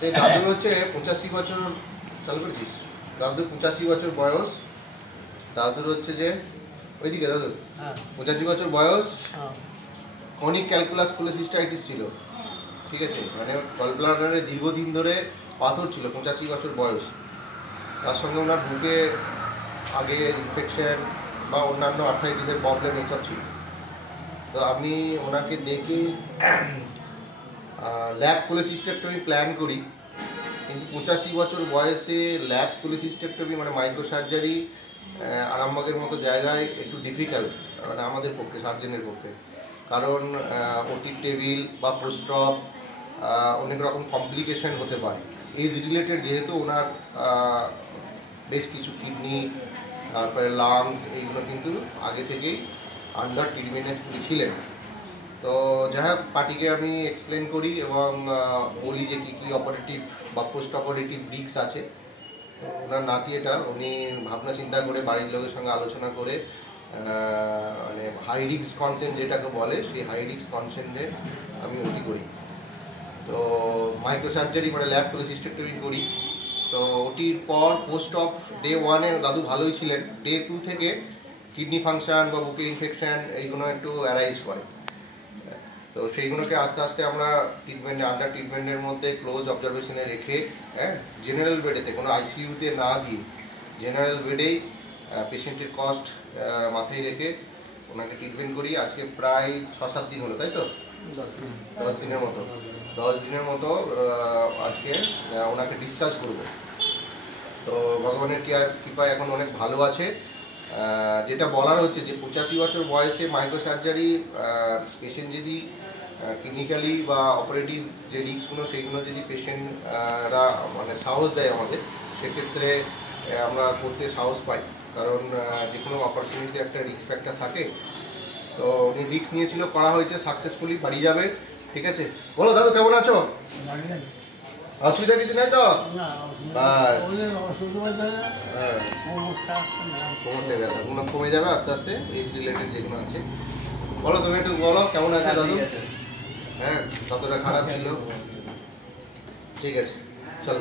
সেই দাদুর হচ্ছে 85 বছর, চালু করেছিস? দাদুর 85 বছর বয়স। দাদুর হচ্ছে যে ওইদিকে দাদুর 85 বছর বয়স, ক্রনিক ক্যালকুলাস কোলেসিস্টাইটিস ছিল, ঠিক আছে, মানে গল ব্লাডারে দীর্ঘদিন ধরে পাথর ছিল, 85 বছর বয়স। তার সঙ্গে ওনার বুকে আগে ইনফেকশন বা অন্যান্য আর্থাইটিসের প্রবলেম এইসব ছিল। তো আমি ওনাকে দেখে ল্যাব কোলেসিস্টেক্টমি প্ল্যান করি, কিন্তু 85 বছর বয়সে ল্যাব কোলেসিস্টেক্টমি মানে মাইক্রো সার্জারি আরামবাগের মতো জায়গায় একটু ডিফিকাল্ট, মানে আমাদের পক্ষে, সার্জেনের পক্ষে। কারণ ওটির টেবিল বা পোস্টঅপ অনেক রকম কমপ্লিকেশন হতে পারে এজ রিলেটেড, যেহেতু ওনার বেশ কিছু কিডনি, তারপরে লাংস, এইগুলো কিন্তু আগে থেকেই আন্ডার ট্রিটমেন্টে ছিলেন। তো যাই হোক, পার্টিকে আমি এক্সপ্লেন করি এবং বলি যে কী কী অপারেটিভ বা পোস্ট অপারেটিভ রিস্ক আছে। তো ওনার নাতি এটা, উনি ভাবনা চিন্তা করে বাড়ির লোকের সঙ্গে আলোচনা করে মানে হাই রিস্ক কনসেন্ট যেটাকে বলে, সেই হাই রিস্ক কনসেন্টে আমি ওটি করি। তো মাইক্রো সার্জারি মানে ল্যাব কোলেসিস্টেক্টমি করি। তো ওটির পর পোস্ট অফ ডে 1-এ দাদু ভালোই ছিলেন, ডে 2 থেকে কিডনি ফাংশন বা বুকে ইনফেকশন এইগুলো একটু অ্যারাইজ করে। তো সেইগুলোকে আস্তে আস্তে আমরা ট্রিটমেন্টে, আন্ডার ট্রিটমেন্টের মধ্যে ক্লোজ অবজারভেশনে রেখে, হ্যাঁ, জেনারেল বেডেতে, কোনো আইসিইউতে না দিয়ে জেনারেল বেডেই পেশেন্টের কস্ট মাথায় রেখে ওনাকে ট্রিটমেন্ট করি। আজকে প্রায় 6-7 দিন হলো, তাই তো? 10 দিনের মতো, 10 দিনের মতো আজকে ওনাকে ডিসচার্জ করব। তো ভগবানের কৃপায় এখন অনেক ভালো আছে। যেটা বলার হচ্ছে যে 85 বছর বয়সে মাইক্রো সার্জারি পেশেন্ট যদি ক্লিনিক্যালি বা অপারেটিভ যে রিস্কগুলো, সেইগুলো যদি পেশেন্টরা মানে সাহস দেয় আমাদের, সেক্ষেত্রে আমরা করতে সাহস পাই। কারণ যে কোনো অপরচুনিটিতে একটা রিস্ক ফ্যাক্টর থাকে। তো উনি রিস্ক নিয়েছিল, করা হয়েছে, সাকসেসফুলি বাড়ি যাবে। ঠিক আছে, বলো দাদু কেমন আছো? অসুবিধা কিছু নেই তো? কোমরটা ব্যথা ওগুলো কমে যাবে আস্তে আস্তে, এজ রিলেটেড যেগুলো আছে। বলো তুমি একটু বলো কেমন আছে দাদু? হ্যাঁ, কতটা খারাপ ছিল? ঠিক আছে, চলো।